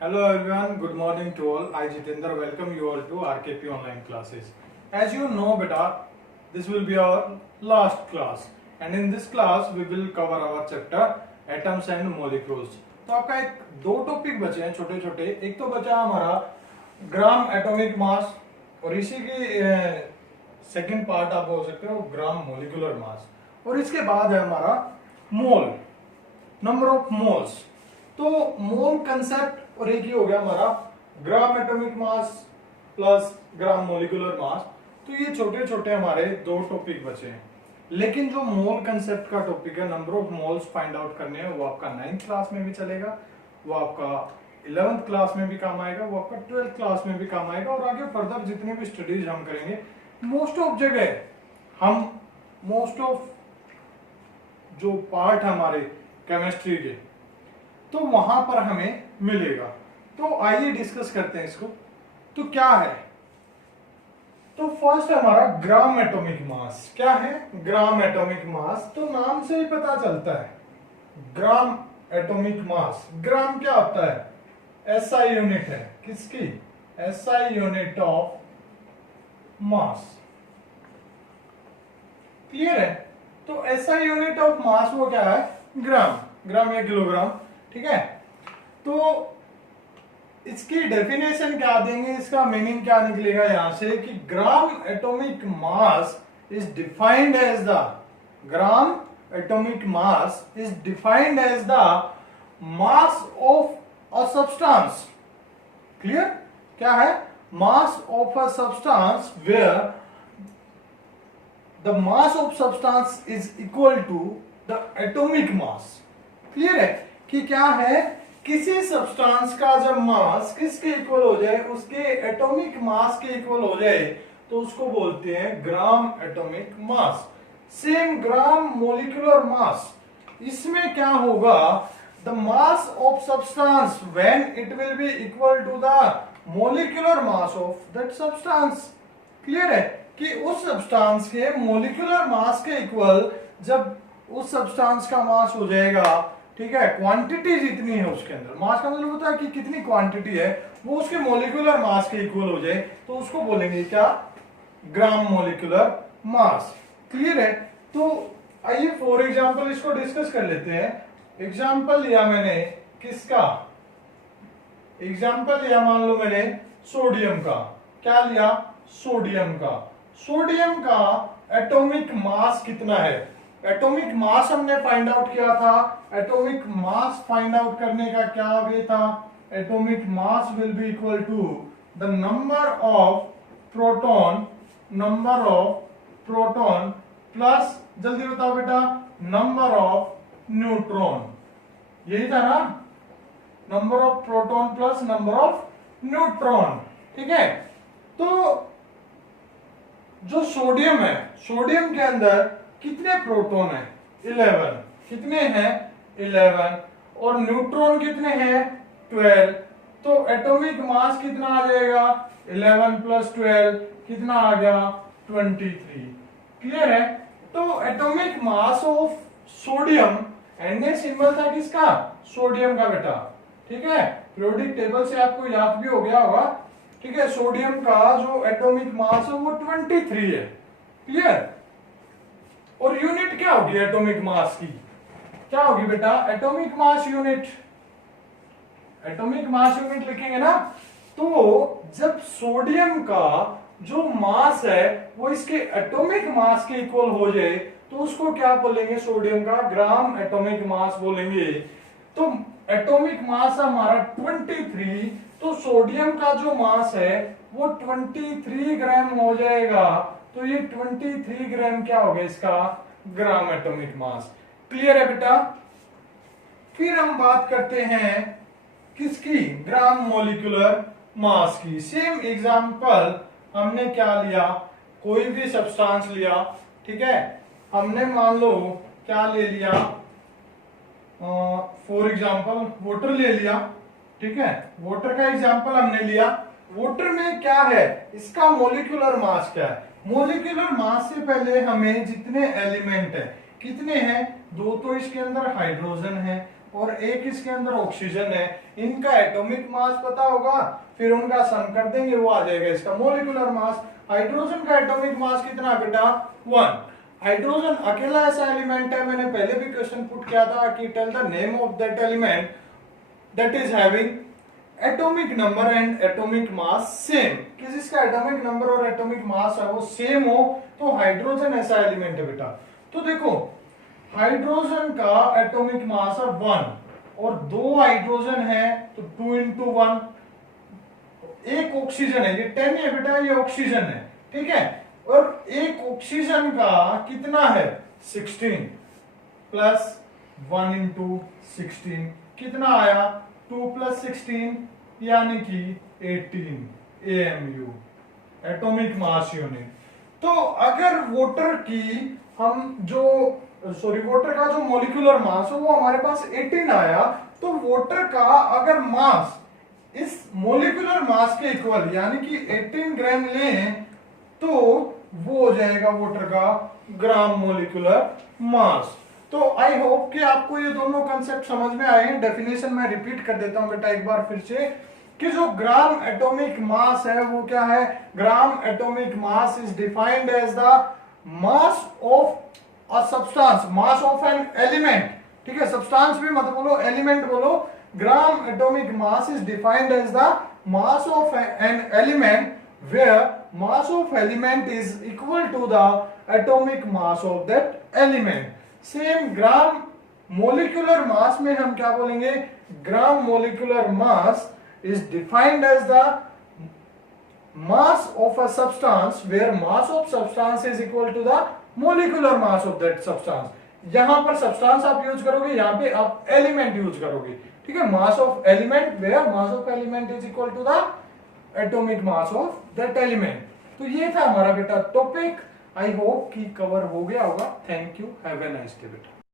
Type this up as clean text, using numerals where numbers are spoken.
Hello everyone, good morning to all. I Jitendra welcome you all to RKP online classes. As you know beta, this will be our last class and in this class we will cover our chapter atoms and molecules. तो आपका एक दो topic बचे हैं छोटे छोटे. एक तो बचा हमारा ग्राम एटॉमिक मास और इसी की सेकंड पार्ट आप बोल सकते हो ग्राम मोलिकुलर मास और इसके बाद है हमारा मोल, नंबर ऑफ मोल्स. तो मोल कंसेप्ट और एक ही हो गया हमारा ग्राम एटॉमिक मास प्लस ग्राम मोलिकुलर मास. तो ये छोटे छोटे हमारे दो टॉपिक बचे हैं. लेकिन जो मोल कंसेप्ट का टॉपिक है, number of moles find out करने हैं, वो आपका 9th क्लास में भी चलेगा, वो आपका 11th क्लास में भी काम आएगा, वो आपका 12th क्लास में भी काम आएगा और आगे फर्दर जितने भी स्टडीज हम करेंगे मोस्ट ऑफ जगह हम मोस्ट ऑफ जो पार्ट हमारे केमिस्ट्री के तो वहां पर हमें मिलेगा. तो आइए डिस्कस करते हैं इसको. तो क्या है? तो फर्स्ट हमारा ग्राम एटॉमिक मास. क्या है ग्राम एटॉमिक मास? तो नाम से ही पता चलता है ग्राम एटॉमिक मास. ग्राम क्या होता है? एसआई यूनिट है. किसकी? SI unit of mass. Clear है? तो एसआई यूनिट ऑफ मास वो क्या है? ग्राम. ग्राम या किलोग्राम. ठीक है. तो इसकी डेफिनेशन क्या देंगे, इसका मीनिंग क्या निकलेगा यहां से कि gram atomic mass is defined as the gram atomic mass is defined as the mass of a substance. Clear? क्या है? Mass of a substance where the mass of substance is equal to the atomic mass. Clear है कि क्या है? किसी substance का जब मास किसके इक्वल हो जाए, उसके एटॉमिक मास के इक्वल हो जाए तो उसको बोलते हैं gram atomic mass. Same gram molecular mass. इसमें क्या होगा? The mass of substance when it will be equal to the molecular mass of that substance. Clear है कि उस सब्सटेंस के मोलिकुलर मास के इक्वल जब उस सब्सटेंस का मास हो जाएगा, ठीक है, क्वांटिटी जितनी है उसके अंदर, मास का मतलब होता है कि कितनी क्वांटिटी है, वो उसके मोलिकुलर मास के इक्वल हो जाए तो उसको बोलेंगे क्या? ग्राम मोलिकुलर मास. क्लियर है? तो आइए फॉर एग्जांपल इसको डिस्कस कर लेते हैं. एग्जांपल लिया मैंने किसका? एग्जांपल लिया मान लो मैंने सोडियम का. क्या लिया? सोडियम का. सोडियम का एटॉमिक मास कितना है? एटॉमिक मास हमने फाइंड आउट किया था. एटॉमिक मास फाइंड आउट करने का क्या वे था? Atomic mass will be equal to the number of proton plus, जल्दी बताओ बेटा, नंबर ऑफ न्यूट्रॉन. यही था ना? Number of proton plus number of neutron. ठीक है. तो जो सोडियम है, सोडियम के अंदर कितने प्रोटॉन है? 11. कितने हैं? 11. और न्यूट्रॉन कितने हैं? 12. तो एटॉमिक मास कितना आ जाएगा? 11 प्लस 12 कितना आ गया? 23. क्लियर है? तो atomic mass of sodium, Na symbol था किसका? सोडियम का बेटा. ठीक है. पीरियोडिक टेबल से आपको याद भी हो गया होगा. ठीक है. सोडियम का जो एटॉमिक मास है वो 23 है. क्लियर? और यूनिट क्या होगी एटॉमिक मास की? क्या होगी बेटा? Atomic mass unit. Atomic mass unit लिखेंगे ना. तो जब सोडियम का जो मास है वो इसके एटॉमिक मास के इक्वल हो जाए तो उसको क्या बोलेंगे? सोडियम का ग्राम एटॉमिक मास बोलेंगे. तो एटॉमिक मास हमारा 23. तो सोडियम का जो मास है वो 23 ग्राम हो जाएगा. तो ये 23 ग्राम क्या हो गया इसका? ग्राम एटॉमिक मास. क्लियर है बेटा? फिर हम बात करते हैं किसकी? ग्राम मोलिकुलर मास की. सेम एग्जांपल हमने क्या लिया? कोई भी सब्सटेंस लिया. ठीक है. हमने मान लो क्या ले लिया? फॉर एग्जांपल वाटर ले लिया. ठीक है. वाटर का एग्जांपल हमने लिया. वाटर में क्या है? इसका मोलिकुलर मास क्या है? मोलिकुलर मास से पहले हमें जितने एलिमेंट है कितने हैं? 2 तो इसके अंदर हाइड्रोजन है और एक इसके अंदर ऑक्सीजन है, इनका एटॉमिक मास पता होगा, फिर उनका सम कर देंगे, वो आ जाएगा इसका मॉलिक्यूलर मास। हाइड्रोजन का एटॉमिक मास कितना बेटा 1। हाइड्रोजन अकेला ऐसा एलिमेंट है, मैंने पहले भी क्वेश्चन पुट किया था कि tell the name of that element that is having atomic number and atomic mass same. कि जिसका एटॉमिक नंबर और एटॉमिक मास है वो सेम हो तो हाइड्रोजन ऐसा एलिमेंट है बेटा। तो देखो हाइड्रोजन का एटॉमिक मास है 1 और 2 हाइड्रोजन है तो 2 into 1, एक ऑक्सीजन है, ये 10 है बेटा, ये ऑक्सीजन है, ठीक है। और एक ऑक्सीजन का कितना है 16 प्लस 1 into 16 कितना आया 2 plus 16 यानी कि 18 AMU एटॉमिक मास यूनिट। तो अगर वाटर की हम जो वाटर का जो मॉलिक्यूलर मास है वो हमारे पास 18 आया, तो वाटर का अगर मास इस मॉलिक्यूलर मास के इक्वल यानी कि 18 ग्राम लें तो वो हो जाएगा वाटर का ग्राम मॉलिक्यूलर मास। तो आई होप कि आपको ये दोनों कंसेप्ट समझ में आए हैं। डेफिनेशन मैं रिपीट कर देता हूं बेटा एक बार फिर से कि जो ग्राम एटॉमिक मास है वो क्या है, gram atomic mass is defined as the mass of a substance, mass of an element, ठीक है। सब्सटेंस भी मत बोलो, एलिमेंट बोलो। Gram atomic mass is defined as the mass of an element where mass of element is equal to the atomic mass of that element। Same gram molecular mass में हम क्या बोलेंगे, gram molecular mass is defined as the mass of a substance where mass of substance is equal to the molecular mass of that substance. यहां पर substance आप use करोगे, यहां पे आप एलिमेंट यूज करोगे, ठीक है। Mass of element where mass of element is equal to the atomic mass of that element. तो ये था हमारा बेटा टॉपिक। आई होप कि कवर हो गया होगा। Thank you, have a nice day बेटा।